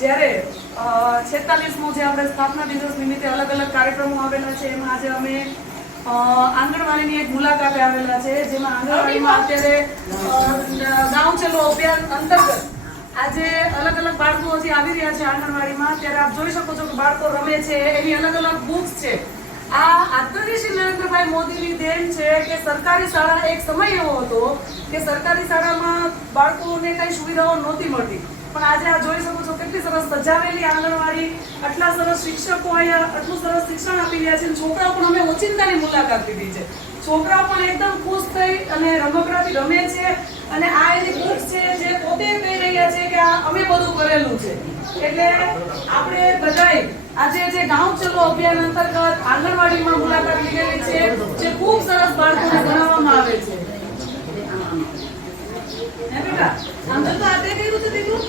જ્યારે 46મો જે આપણે સ્થાપના દિવસ નિમિત્તે અલગ અલગ કાર્યક્રમો આવેલા છે, એમાં આજે અમે આંગણવાડીની એક મુલાકાતે આવેલા છે, જેમાં આંગણવાડીમાં અત્યારે ગાંવ ચલો અભિયાન અંતર્ગત આજે અલગ અલગ બાળકો હજી આવી રહ્યા છે આંગણવાડીમાં. ત્યારે આપ જોઈ શકો છો કે બાળકો રમે છે, એની અલગ અલગ બુક્સ છે. આ આદરણીય શ્રી નરેન્દ્રભાઈ મોદીની દેન છે કે સરકારી શાળા એક સમય એવો હતો કે સરકારી શાળામાં બાળકોને કઈ સુવિધાઓ નહોતી મળતી, પણ આજે આ જોઈ શકો છો કેટલી સરસ સજાવેલી આંગણવાડી, આટલા સરસ શિક્ષકો અહીંયા આટલું સરસ શિક્ષણ આપી રહ્યા છે. છોકરાઓ પણ અમે ઓચિંતાની મુલાકાત લીધી છે. છોકરાઓ પણ એકદમ ખુશ થઈ અને રમકડાથી રમે છે અને આ એની બુક્સ છે જે પોતે કહી રહ્યા છે કે આ અમે બધું કરેલું છે. એટલે આપણે બધાએ આજે જે ગાંવ ચલો અભિયાન અંતર્ગત આંગણવાડીમાં મુલાકાત લીધેલી છે, જે ખૂબ સરસ બાળકોને ભણાવવામાં આવે છે. હે બેટા, આમ તો આ તે કર્યું છે દીકરું?